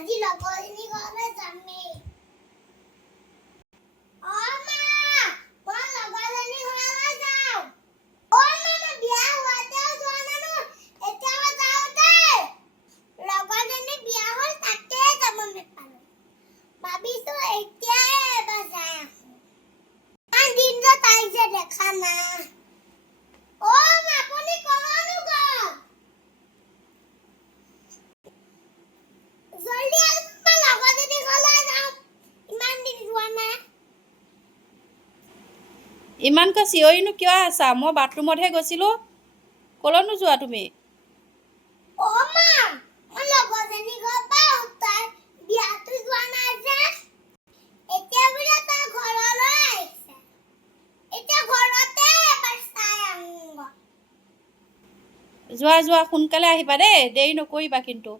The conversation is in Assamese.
আজি লগৰজনী ঘৰলৈ যামেই। অ' মা, মই লগৰজনী ঘৰলৈ যাওঁ। অ' মা, মই বিয়া হোৱাতেও যোৱা নাই নহয়, এতিয়াও যাওঁ দেই। লগৰজনী বিয়া হ'ল তাতেই যাব নাপালোঁ। ভাবিছোঁ এতিয়াই এবাৰ যাই আহোঁ। ইমান দিন যে তাইক যে দেখা নাই। অ' মা, আপুনি ক'লৈনো গ'ল? জল্দি আহিব, মই লগৰজনী ঘৰলৈ যাওঁ। ইমান দিন যোৱা নাই। ইমানকৈ চিঞৰিনো কিয় আছা? মই বাথৰুমতহে গৈছিলোঁ। ক'লৈনো যোৱা তুমি? অ' মা, মই লগৰজনী ঘৰৰ পৰা তাই বিয়াতো যোৱা নাই যে। এতিয়া বোলে তাই ঘৰলৈ আহিছে। এতিয়া ঘৰতে এবাৰ চাই আহোঁগৈ। যোৱা যোৱা, সোনকালে আহিবা দেই, দেৰি নকৰিবা কিন্তু।